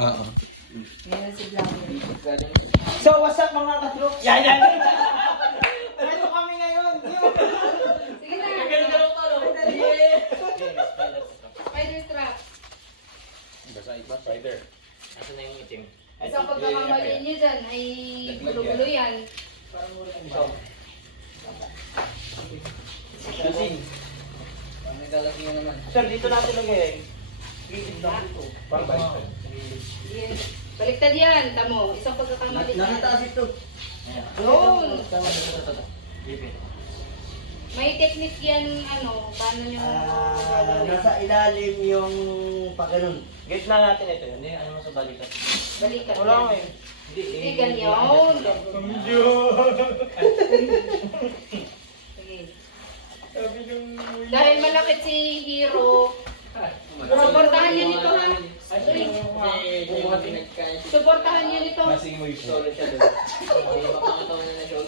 Oo. Ngayon si Vlogger. So, what's up mga katroops? Yan! Ito kami ngayon. Sige na. Spider trap. Spider. Asa na yung itim? Isang pagkakamali niyo dyan ay gulo-gulo yan. Sir, dito natin lagay. Yan. Baliktad yan, tamo. Isang pagkakamali yan. dito. Yun. May technique yan, ano, paano nyo gagawin. Nasa ilalim yung pagano'n. Gitna natin ito. Hindi, ano mo sa balikat? Baliktad Wala yan. nga eh. Hindi ganyan. Sige. Dahil malakit si Hero, supportahan niyo nito ha. Supportahan niyo nito. Solo siya doon. Mapakatawa na na siya.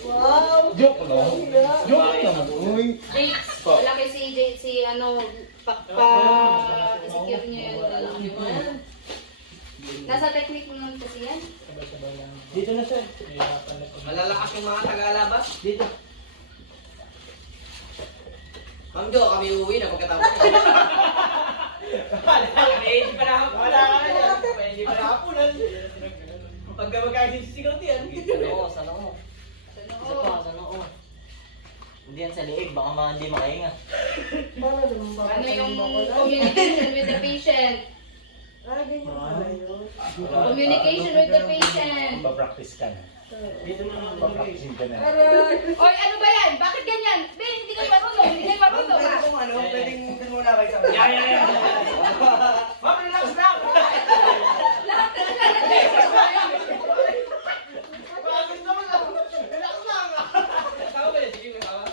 Joke lang. Joke naman. Uy. Jake, malaki si ano, secure niya yun. Nasa technique mo naman kasi yan. Dito na sir. Malalakas yung mga taga-alabas. Dito. Ma'am Jo, kami uuwi na pagkatapos. Hindi pa nakapunan. Hindi pa nakapunan. Pagka magkakasin si Sigaw yan. Sa noo. Sa noo. Hindi yan sa liig, baka hindi makahinga. Ano yung communication with the patient? Communication with the patient. Papractice ka na. Dito na. Papracticein ka na. Oy, ano ba yan? Bakit ganyan? Ben, hindi kayo marunong. Hindi kayo marunong ha? Kung ano, pwedeng muna kayo sa mga. Yan. Ma'am, relax lang. Lahat na sila Relax lang. Tama ba yun? Sige, may tawa.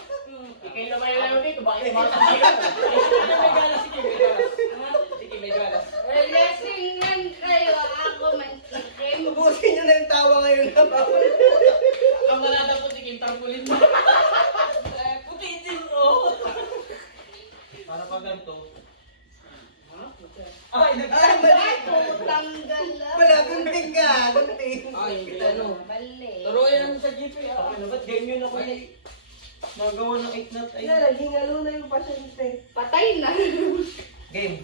Ikay naman yung dito. Bakit may may galas. Sige, may galas. Sige, may galas. Lesingan kayo. Ako mantikim. Ubusin nyo na yung tawa ngayon na bawal. Ang malata po, sige, tarpulin mo. Putitin mo. Para pag ganito. Ay, Ay, putanggal lang. Wala, gunting ka. Gunting. Ay, hindi ano. Mali. Turuin naman sa GP. Ano ba't ganyan ako eh? Nagawa ng 8 knot ay. Naging ano na yung pasyente. Patay na. Game.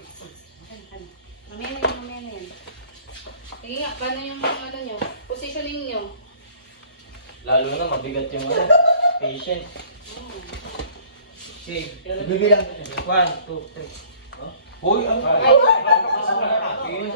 Mamaya na yan. Sige nga, paano yung ano nyo? Positioning nyo? Lalo na mabigat yung patient. Shave. Bibilang. 1, 2, 3. Uy, ang... Ay, Ay,